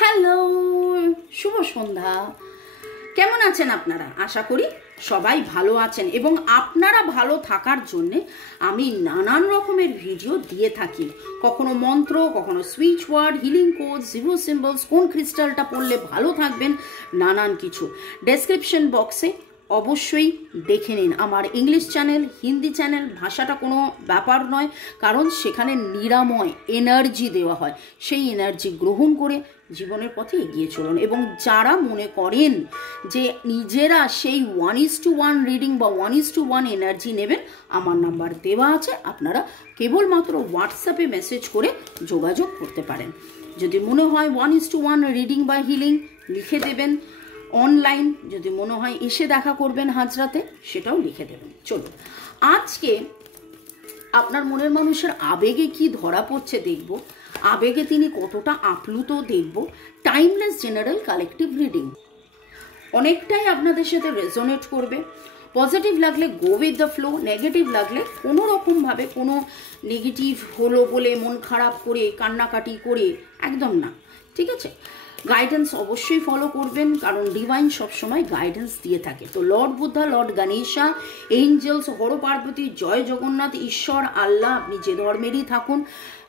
Hello, শুভ সন্ধ্যা। কেমন আছেন আপনারা? আশা করি সবাই ভালো আছেন এবং আপনারা ভালো থাকার জন্য আমি নানান রকমের ভিডিও দিয়ে থাকি। কখনো মন্ত্র, কখনো switch word, healing code, Zibu symbols, কোন ক্রিস্টালটা পড়লে ভালো থাকবেন, নানান কিছু। ডেসক্রিপশন বক্সে অবশ্যই দেখে নিন আমার ইংলিশ চ্যানেল, হিন্দি চ্যানেল। ভাষাটা কোনো ব্যাপার নয়, কারণ সেখানে নিরাময় এনার্জি দেওয়া হয়। সেই এনার্জি গ্রহণ করে জীবনের পথে এগিয়ে চলুন। এবং যারা মনে করেন যে নিজেরা সেই 1:1 রিডিং বা 1:1 এনার্জি নেবেন, আমার নাম্বার দেওয়া আছে, আপনারা কেবলমাত্র হোয়াটসঅ্যাপে মেসেজ করে যোগাযোগ করতে পারেন। যদি মনে হয় 1:1 রিডিং বা হিলিং, লিখে দেবেন। অনলাইন যদি মনে হয় এসে দেখা করবেন হাজরাতে, সেটাও লিখে দেবেন। চলুন, আজকে আপনার মনের মানুষের আবেগে কি ধরা পড়ছে দেখব, আবেগে তিনি কতটা আপ্লুত দেখব। টাইমলেস জেনারেল কালেকটিভ রিডিং অনেকটাই আপনাদের সাথে রেজোনেট করবে। পজিটিভ লাগলে go with the flow, negative লাগলে কোনো রকমভাবে কোনো নেগেটিভ হলো বলে মন খারাপ করে কান্নাকাটি করে একদম না, ঠিক আছে? গাইডেন্স অবশ্যই ফলো করবেন, কারণ ডিভাইন সবসময় গাইডেন্স দিয়ে থাকে। তো Lord Buddha, Lord Ganesha, angels, Har Parvati, জয় জগন্নাথ, ঈশ্বর, আল্লাহ, আপনি যে ধর্মেরই থাকুন,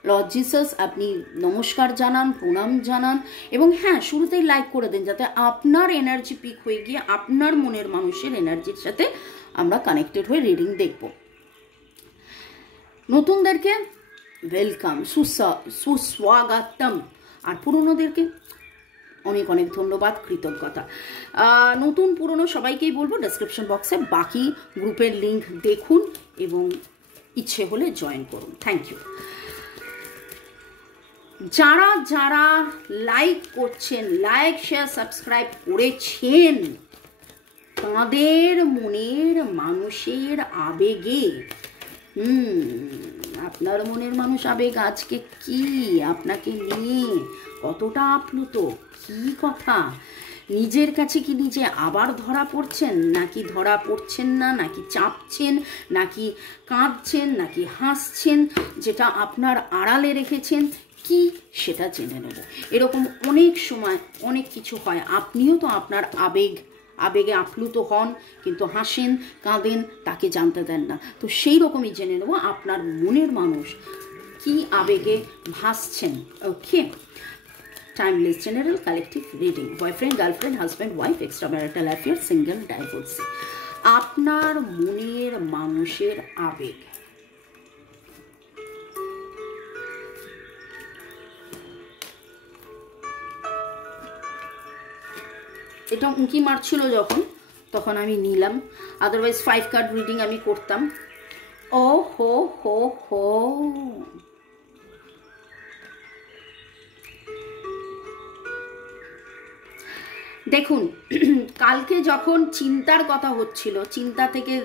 লর্ড জিসাস, আপনি নমস্কার জানান, প্রণাম জানান। এবং হ্যাঁ, শুরুতেই লাইক করে দেন, যাতে আপনার এনার্জি পিক হয়ে গিয়ে আপনার মনের মানুষের এনার্জির সাথে আমরা কানেক্টেড হয়ে রিডিং দেখব। নতুনদেরকে ওয়েলকাম, সুস্বাগতম, আর পুরনোদেরকে অনেক অনেক ধন্যবাদ, কৃতজ্ঞতা। নতুন পুরনো সবাইকেই বলবো, ডেসক্রিপশন বক্সে বাকি গ্রুপের লিঙ্ক দেখুন এবং ইচ্ছে হলে জয়েন করুন। Thank you. যারা যারা লাইক করছেন, লাইক শেয়ার সাবস্ক্রাইব করেছেন, তাদের মনের মানুষের আবেগে আপনার মনের মানুষ আবেগ আজকে কি আপনাকে নিয়ে কতটা আপ্লুত, কি কথা, নিজের কাছে কি নিজে আবার ধরা পড়ছেন, নাকি ধরা পড়ছেন না, নাকি চাপছেন, নাকি কাঁদছেন, নাকি হাসছেন, যেটা আপনার আড়ালে রেখেছেন, কি সেটা জেনে নেব। এরকম অনেক সময় অনেক কিছু হয়। আপনিও তো আপনার আবেগে আপ্লুত হন, কিন্তু হাসেন, কাঁদেন, তাকে জানতে দেন না। তো সেই রকমই জেনে নেব আপনার মনের মানুষ কি আবেগে ভাসছেন। Okay, timeless general collective reading, boyfriend, girlfriend, husband, wife, extra marital affair, single, divorcee, আপনার মনের মানুষের আবেগ। এটা উঁকি মারছিল যখন, তখন আমি নিলাম, আদারওয়াইজ 5 কার্ড রিডিং আমি করতাম। ও হো হো হো, দেখুন, কালকে যখন চিন্তার কথা হচ্ছিল, চিন্তা থেকে,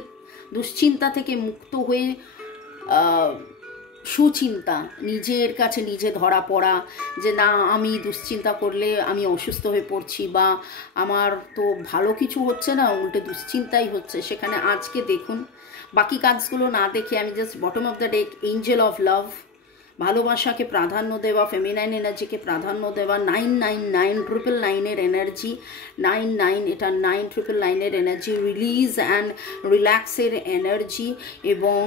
দুশ্চিন্তা থেকে মুক্ত হয়ে সুচিন্তা, নিজের কাছে নিজে ধরা পড়া যে না, আমি দুশ্চিন্তা করলে আমি অসুস্থ হয়ে পড়ছি, বা আমার তো ভালো কিছু হচ্ছে না, উল্টে দুশ্চিন্তাই হচ্ছে। সেখানে আজকে দেখুন, বাকি কাজগুলো না দেখে আমি just bottom of the deck, Angel of love, ভালোবাসাকে প্রাধান্য দেওয়া, ফেমিনাইন এনার্জিকে প্রাধান্য দেওয়া, 999 এনার্জি, 99, এটা 999 এনার্জি, রিলিজ অ্যান্ড রিল্যাক্সের এনার্জি। এবং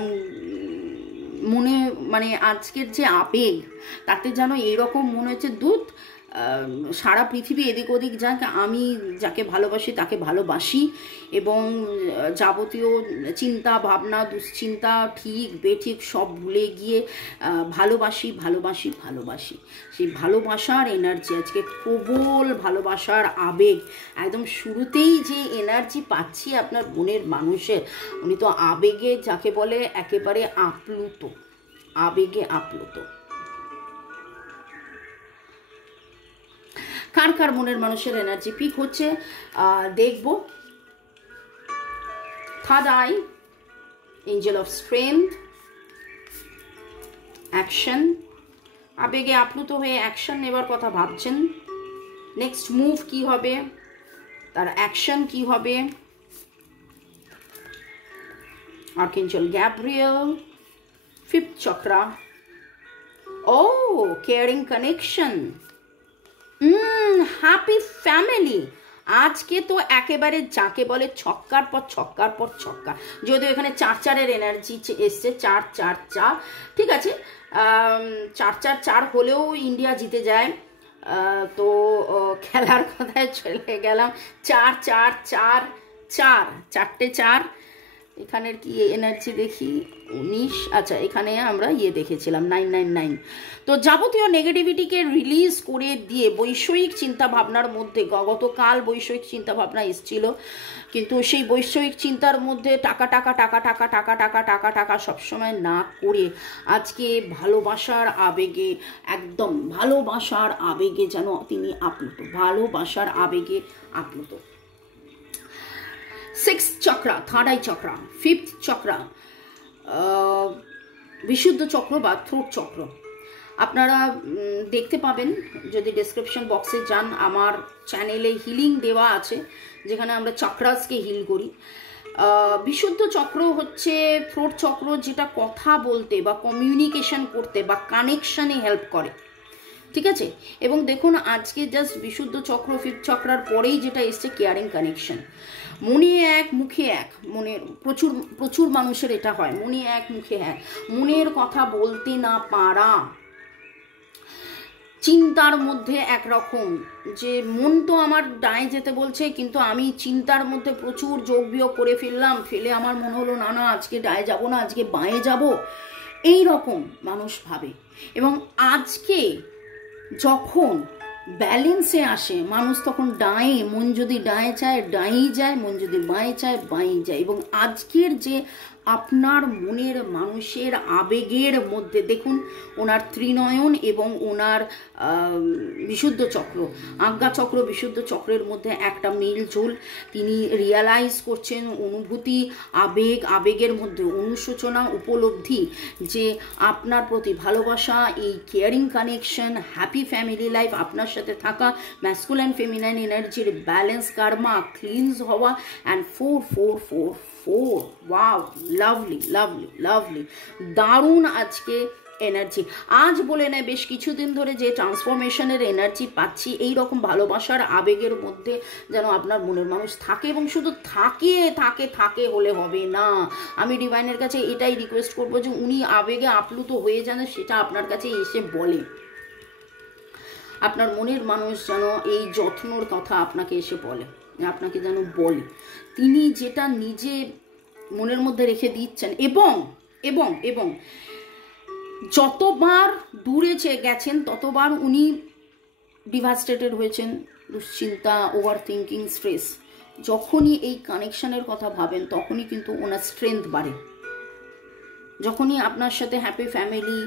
মনে মানে আজকের যে আবেগ, তাতে যেন এরকম মনে হচ্ছে দুধ সারা পৃথিবী এদিক ওদিক যাক, আমি যাকে ভালোবাসি তাকে ভালোবাসি, এবং যাবতীয় চিন্তা ভাবনা, দুশ্চিন্তা, ঠিক বেঠিক সব ভুলে গিয়ে ভালোবাসি ভালোবাসি ভালোবাসি। সেই ভালোবাসার এনার্জি আজকে, প্রবল ভালোবাসার আবেগ। একদম শুরুতেই যে এনার্জি পাচ্ছি আপনার মনের মানুষের, উনি তো আবেগে, যাকে বলে একেবারে আপ্লুত, আবেগে আপ্লুত। কার কার মনের মানুষের এনার্জি পিক হচ্ছে দেখব। Third eye, Angel of strength, action, আবেগে আপ্লুত হয়ে অ্যাকশন নেবার কথা ভাবছেন। নেক্সট মুভ কি হবে, তার অ্যাকশন কি হবে। আর্কেঞ্জেল গ্যাব্রিয়েল, ফিফথ চক্রা, ও কেয়ারিং কানেকশন, হ্যাপি ফ্যামিলি। আজকে তো একেবারে যাকে বলে ছক্কার পর ছক্কার পর ছক্কা, যদিও এখানে 4-4-এর এনার্জি এসছে, 4-4-4, ঠিক আছে, 4-4-4 হলেও ইন্ডিয়া জিতে যায়। তো খেলার কথায় চলে গেলাম, 4-4-4-4, 4টে 4। এখানের কি এনার্জি দেখি, 19, আচ্ছা এখানে আমরা দেখেছিলাম 999। তো যাবতীয় নেগেটিভিটিকে রিলিজ করে দিয়ে বৈষয়িক চিন্তাভাবনার মধ্যে, গতকাল বৈষয়িক চিন্তাভাবনা এসেছিল, কিন্তু সেই বৈষয়িক চিন্তার মধ্যে টাকা টাকা টাকা টাকা টাকা টাকা টাকা টাকা সবসময় না করে আজকে ভালোবাসার আবেগে, একদম ভালোবাসার আবেগে যেন তিনি আপ্লুত, ভালোবাসার আবেগে আপ্লুত। 6th chakra, 3rd I chakra, 5th chakra, বিশুদ্ধ চক্র বা থ্রোট চক্র। আপনারা দেখতে পাবেন যদি ডেসক্রিপশন বক্সে যান, আমার চ্যানেলে হিলিং দেওয়া আছে যেখানে আমরা চক্রাসকে হিল করি। বিশুদ্ধ চক্র হচ্ছে থ্রোট চক্র, যেটা কথা বলতে বা কমিউনিকেশন করতে বা কানেকশনে হেল্প করে, ঠিক আছে। এবং দেখুন আজকে জাস্ট বিশুদ্ধ চক্র 5th চক্রার পরেই যেটা এসছে কেয়ারিং কানেকশন। মনে এক মুখে এক, মনের প্রচুর প্রচুর মানুষের এটা হয়, মনে এক মুখে এক, মনের কথা বলতে না পারা, চিন্তার মধ্যে একরকম, যে মন তো আমার ডায়ে যেতে বলছে কিন্তু আমি চিন্তার মধ্যে প্রচুর যোগ বিয়োগ করে ফেলে আমার মনে হলো না না আজকে ডায়ে যাব না, আজকে বাঁয়ে যাব, এই রকম মানুষ ভাবে। এবং আজকে যখন ব্যালেন্সে আসে মানুষ, তখন ডায়ে, মন যদি ডায়ে চায় ডায়েই যায়, মন যদি বাঁয়ে চায় বাঁয়েই যায়। এবং আজকের যে আপনার মনের মানুষের আবেগের মধ্যে দেখুন ওনার ত্রিনয়ন এবং ওনার বিশুদ্ধ চক্র, আজ্ঞা চক্র, বিশুদ্ধ চক্রের মধ্যে একটা মিলঝুল, তিনি রিয়ালাইজ করছেন অনুভূতি, আবেগের মধ্যে অনুশোচনা, উপলব্ধি, যে আপনার প্রতি ভালোবাসা, এই caring connection, happy family life, আপনার সাথে থাকা, ম্যাসকুলাইন ফেমিনাইন এনার্জির ব্যালেন্স, কার্মা ক্লিনজ হওয়া, and 4-4-4-4। Wow, lovely lovely lovely, দারুণ আজকে এনার্জি। আজ বলে নেয় বেশ কিছুদিন ধরে যে ট্রান্সফরমেশনের এনার্জি পাচ্ছি, এই রকম ভালোবাসার আবেগের মধ্যে যেন আপনার মনের মানুষ থাকে, এবং শুধু থাকে হলে হবে না। আমি ডিভাইনের কাছে এটাই রিকোয়েস্ট করবো যে উনি আবেগে আপ্লুত হয়ে যেন সেটা আপনার কাছে এসে বলে, আপনার মনের মানুষ যেন এই যত্নর কথা আপনাকে এসে বলে, আপনাকে যেন বলে তিনি যেটা নিজে মনের মধ্যে রেখে দিচ্ছেন। এবং এবং এবং যতবার দূরে গেছেন ততবার উনি ডিভাস্টেটেড হয়েছেন, দুশ্চিন্তা, ওভার থিঙ্কিং, স্ট্রেস। যখনই এই কানেকশনের কথা ভাবেন তখনই কিন্তু ওনার স্ট্রেংথ বাড়ে। যখনই আপনার সাথে হ্যাপি ফ্যামিলি,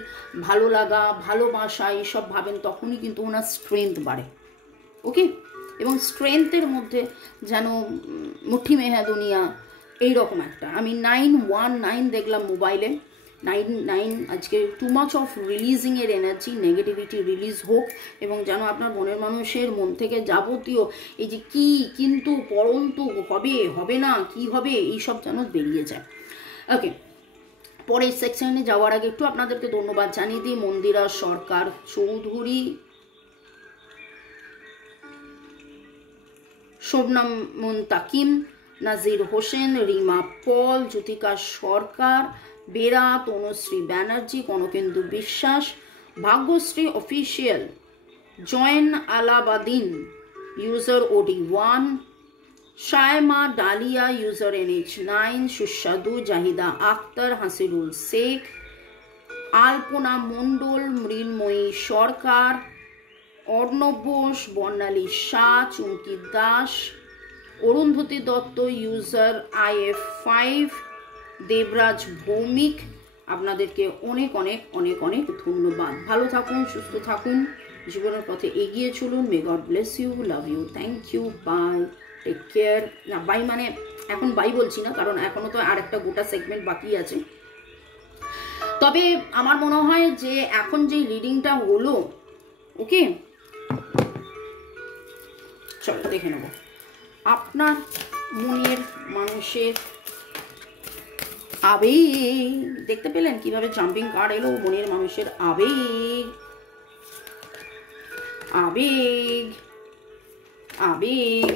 ভালো লাগা, ভালোবাসা এইসব ভাবেন তখনই কিন্তু ওনার স্ট্রেংথ বাড়ে। ওকে, এবং স্ট্রেংথের মধ্যে যেন মুঠি মেহা দুনিয়া, এইরকম একটা, আমি 919 দেখলাম মোবাইলে, 9 আজকে টু মাচ অফ রিলিজিং এর এনার্জি, নেগেটিভিটি রিলিজ হোক, এবং যেন আপনার মনের মানুষের মন থেকে যাবতীয় এই যে কি কিন্তু পরন্তু হবে না কি হবে এইসব যেন বেরিয়ে যায়। ওকে, পরের সেকশনে যাওয়ার আগে একটু আপনাদেরকে ধন্যবাদ জানিয়ে দিই। মন্দিরা সরকার চৌধুরী, শোভনাম মুনতাকিম, নাজির হোসেন, রিমা পল, জ্যোতিকা সরকার, Bera, Tanushree Banerjee, Kanakendu Biswas, Bhagyashree official, Zain Alabadin, user OD1, Shayma Dalia, user NH9, সুস্বাদু, জাহিদা আক্তার, হাসিরুল শেখ, আলপনা মণ্ডল, মৃন্ময়ী সরকার, অর্ণব বোস, বর্ণালী শাহ, চুমকি দাস, অরুন্ধতী দত্ত, ইউজার IF5, দেবরাজ ভৌমিক। আপনাদেরকে অনেক অনেক অনেক অনেক ধন্যবাদ। ভালো থাকুন, সুস্থ থাকুন, জীবনের পথে এগিয়ে চলুন। May God bless you, love you, thank you, bye, take care. না বাই মানে এখন বাই বলছি না, কারণ এখনো তো আর একটা গোটা সেগমেন্ট বাকি আছে। তবে আমার মনে হয় যে এখন যে রিডিংটা হলো, ওকে চলো দেখে নেব আপনার মনের মানুষের আবেগ। দেখতে পেলেন কিভাবে জাম্পিং কার্ড এলো? মনের মানুষের আবেগ, আবেগ, আবেগ।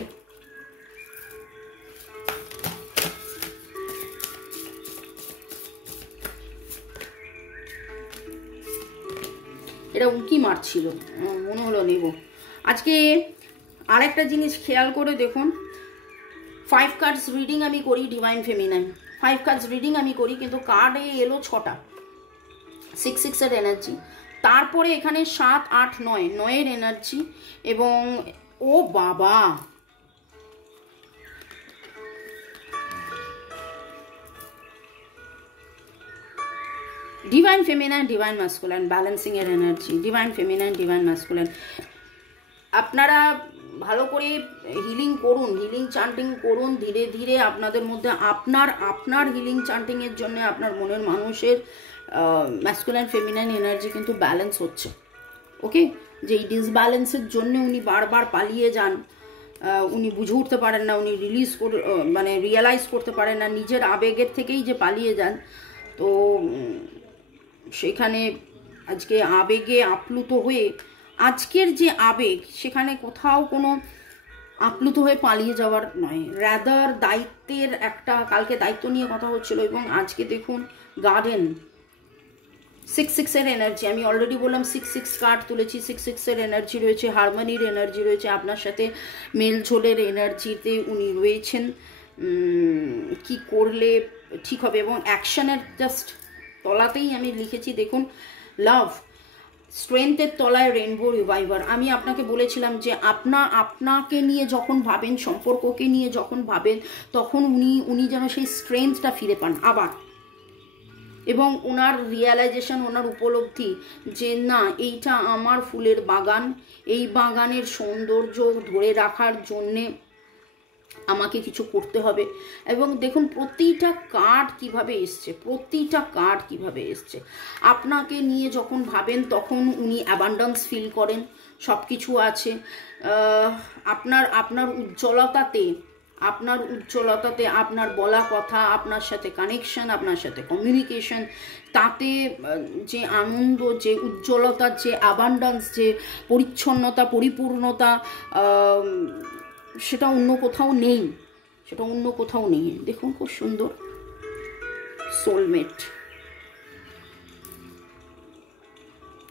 এটা উঁকি মারছিল, মনে হলো নেব। আজকে আরেকটা জিনিস খেয়াল করে দেখুন, 5 কার্ডস রিডিং আমি করি ডিভাইন ফেমিনাইন, 5 কার্ডস রিডিং আমি করি, কিন্তু কার্ডে এলো 6টা, 6 এর এনার্জি। তারপরে এখানে 7, 8, 9 এনার্জি। এবং ও বাবা, divine feminine, divine masculine, balancing এর energy, divine feminine, divine masculine. আপনারা ভালো করে হিলিং করুন, হিলিং চান্টিং করুন ধীরে ধীরে। আপনাদের মধ্যে আপনার হিলিং চান্টিং এর জন্য আপনার মনের মানুষের ম্যাসকুলাইন ফেমিনাইন এনার্জি কিন্তু ব্যালেন্স হচ্ছে। ওকে, যে এই ডিসব্যালেন্সের জন্য উনি বারবার পালিয়ে যান, উনি বুঝে উঠতে পারেন না, উনি মানে রিয়েলাইজ করতে পারেন না নিজের আবেগের থেকেই যে পালিয়ে যান। তো সেখানে আজকে আবেগে আপ্লুত হয়ে, আজকের যে আবেগ সেখানে কোথাও কোনো আপ্লুত হয়ে পালিয়ে যাওয়ার নয়, রাদার দায়িত্বের একটা, কালকে দায়িত্ব নিয়ে কথা হচ্ছিল। এবং আজকে দেখুন গার্ডেন 6 এর এনার্জি, আমি অলরেডি বললাম 6 কার্ড তুলেছি, 6 এর এনার্জি রয়েছে, হারমোনির এনার্জি রয়েছে, আপনার সাথে মেলঝোলের এনার্জিতে উনি রয়েছেন। কি করলে ঠিক হবে, এবং অ্যাকশনের জাস্ট তলাতেই আমি লিখেছি দেখুন, লাভ, স্ট্রেংথের তলায় রেনবো রিভাইভার। আমি আপনাকে বলেছিলাম যে আপনাকে নিয়ে যখন ভাবেন, সম্পর্ককে নিয়ে যখন ভাবেন, তখন উনি যেন সেই স্ট্রেংথটা ফিরে পান আবার। এবং ওনার রিয়েলাইজেশন, ওনার উপলব্ধি যে না, এইটা আমার ফুলের বাগান, এই বাগানের সৌন্দর্য ধরে রাখার জন্যে আমাকে কিছু করতে হবে। এবং দেখুন প্রতিটা কার্ড কিভাবে এসছে, প্রতিটা কার্ড কিভাবে এসছে। আপনাকে নিয়ে যখন ভাবেন তখন উনি অ্যাবান্ডেন্স ফিল করেন, সব কিছু আছে। আপনার উজ্জ্বলতাতে, আপনার বলা কথা, আপনার সাথে কানেকশন, আপনার সাথে কমিউনিকেশন, তাতে যে আনন্দ, যে উজ্জ্বলতা, যে অ্যাবান্ডেন্স, যে পরিচ্ছন্নতা, পরিপূর্ণতা, সেটা অন্য কোথাও নেই, দেখুন খুব সুন্দর সোলমেট,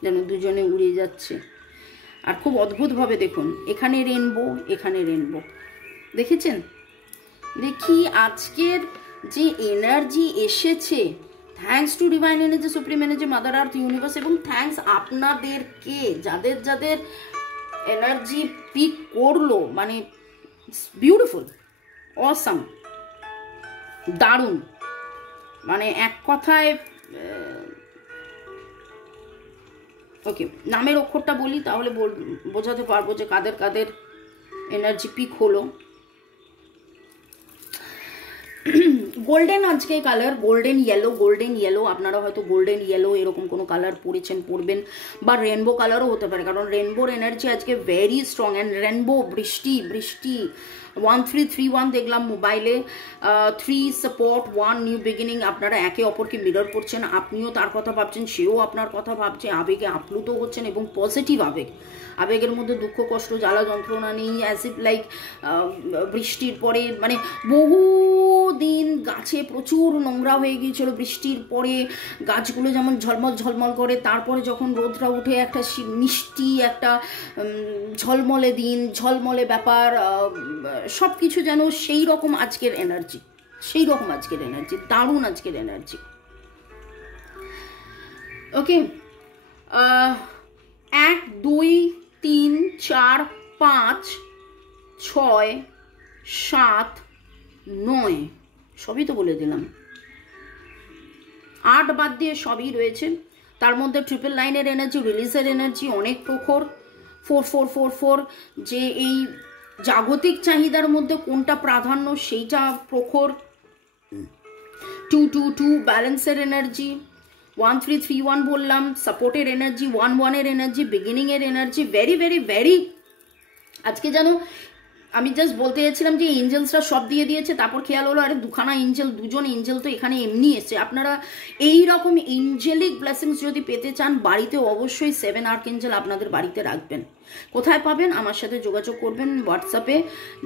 যেন দুজনে উড়ে যাচ্ছে। আর খুব অদ্ভুতভাবে দেখুন, এখানে রেনবো, এখানে রেনবো, দেখেছেন? দেখি আজকের যে এনার্জি এসেছে, thanks to divine energy, supreme energy, mother earth, universe, এবং থ্যাঙ্কস আপনাদেরকে, যাদের এনার্জি পিক করলো, মানে বিউটিফুল, অসাম, দারুণ। মানে এক কথায়, ওকে, নামের অক্ষরটা বলি তাহলে বোঝাতে পারবো যে কাদের এনার্জি পিক হলো। গোল্ডেন আজকে কালার, গোল্ডেন ইয়েলো, আপনারা হয়তো গোল্ডেন ইয়েলো এরকম কোনো কালার পরবেন, বা রেনবো কালারও হতে পারে, কারণ রেনবোর এনার্জি আজকে ভেরি স্ট্রং। অ্যান্ড রেনবো, বৃষ্টি 1331 দেখলাম মোবাইলে, 3 সাপোর্ট, 1 নিউ বিগিনিং। আপনারা একে অপরকে মিরর করছেন, আপনিও তার কথা ভাবছেন, সেও আপনার কথা ভাবছে, আবেগে আপ্লুত হচ্ছেন, এবং পজিটিভ আবেগের মধ্যে দুঃখ, কষ্ট, জ্বালা, যন্ত্রণা নেই। অ্যাজ ইফ লাইক বৃষ্টির পরে, মানে বহুদিন গাছে প্রচুর নোংরা হয়ে গিয়েছিল, বৃষ্টির পরে গাছগুলো যেমন ঝলমল করে, তারপরে যখন রোদটা উঠে একটা মিষ্টি, একটা ঝলমলে দিন, ঝলমলে ব্যাপার, সব কিছু যেন সেই রকম আজকের এনার্জি, দারুণ আজকের এনার্জি। ওকে, 1, 2, 3, 4, 5, 6, 7, 9 সবই তো বলে দিলাম, 8 বাদ দিয়ে সবই রয়েছে। তার মধ্যে ট্রিপল লাইনের এনার্জি, রিলিজের এনার্জি অনেক প্রখর। 4 যে এই জাগতিক চাহিদার মধ্যে কোনটা প্রাধান্য সেইটা প্রখর। 2 ব্যালেন্সের এনার্জি, 1331 বললাম সাপোর্টের এনার্জি, 11 এর এনার্জি, বিগিনিং এর এনার্জি, ভেরি আজকে যেন আমি জাস্ট বলতে চাইছিলাম যে এঞ্জেলসরা সব দিয়ে দিয়েছে, তারপর খেয়াল হলো আরে দুজন এঞ্জেল তো এখানে এমনি এসছে। আপনারা এই রকম এঞ্জেলিক ব্লেসিংস যদি পেতে চান, বাড়িতে অবশ্যই 7 আর্কএঞ্জেল আপনাদের বাড়িতে রাখবেন। কোথায় পাবেন? আমার সাথে যোগাযোগ করবেন হোয়াটসঅ্যাপে,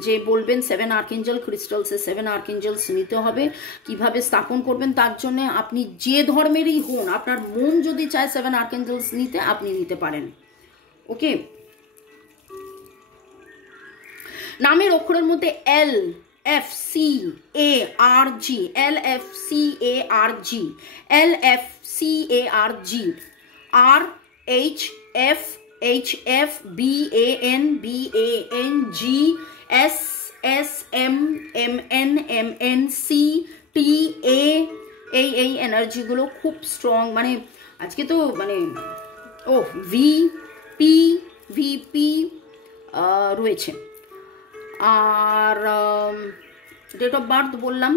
যে বলবেন 7 আর্কএঞ্জেল ক্রিস্টালসে 7 আর্কএঞ্জেলস নিতে হবে। কিভাবে স্থাপন করবেন তার জন্য আপনি যে ধর্মেরই হন, আপনার মন যদি চায় 7 আর্কএঞ্জেলস নিতে, আপনি নিতে পারেন। ওকে, নামের অক্ষরের মধ্যে L F C A R G, L F C A R G, L F C A R G, R H F H F B A N G S S M M N C T A, এই এনার্জিগুলো খুব strong. মানে আজকে তো মানে ও V P রয়েছে। আর date of birth বললাম।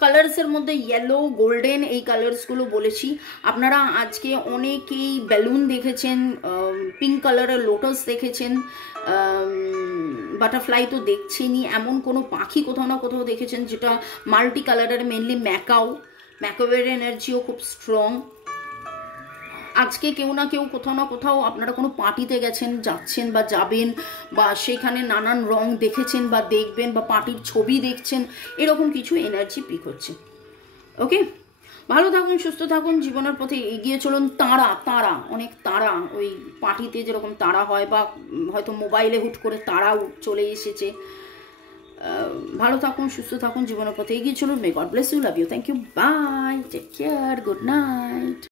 কালার্সের মধ্যে ইয়েলো, গোল্ডেন, এই কালার্সগুলো বলেছি। আপনারা আজকে অনেকেই বেলুন দেখেছেন, পিঙ্ক কালারের লোটাস দেখেছেন, বাটারফ্লাই তো দেখছেনই, এমন কোনো পাখি কোথাও না কোথাও দেখেছেন যেটা মাল্টি কালারের, মেনলি ম্যাকাওয়ের এনার্জিও খুব স্ট্রং। আজকে কেউ না কেউ কোথাও না কোথাও আপনারা কোনো পার্টিতে গেছেন, যাচ্ছেন বা যাবেন, বা সেখানে নানান রং দেখেছেন বা দেখবেন, বা পার্টির ছবি দেখছেন, এরকম কিছু এনার্জি পিক হচ্ছে। ওকে, ভালো থাকুন, সুস্থ থাকুন, জীবনের পথে এগিয়ে চলুন। তারা অনেক তারা, ওই পার্টিতে যেরকম তারা হয়, বা হয়তো মোবাইলে হুট করে তারা চলে এসেছে। ভালো থাকুন, সুস্থ থাকুন, জীবনের পথে এগিয়ে চলুন। May God bless you, love you, thank you, bye, take care, good night.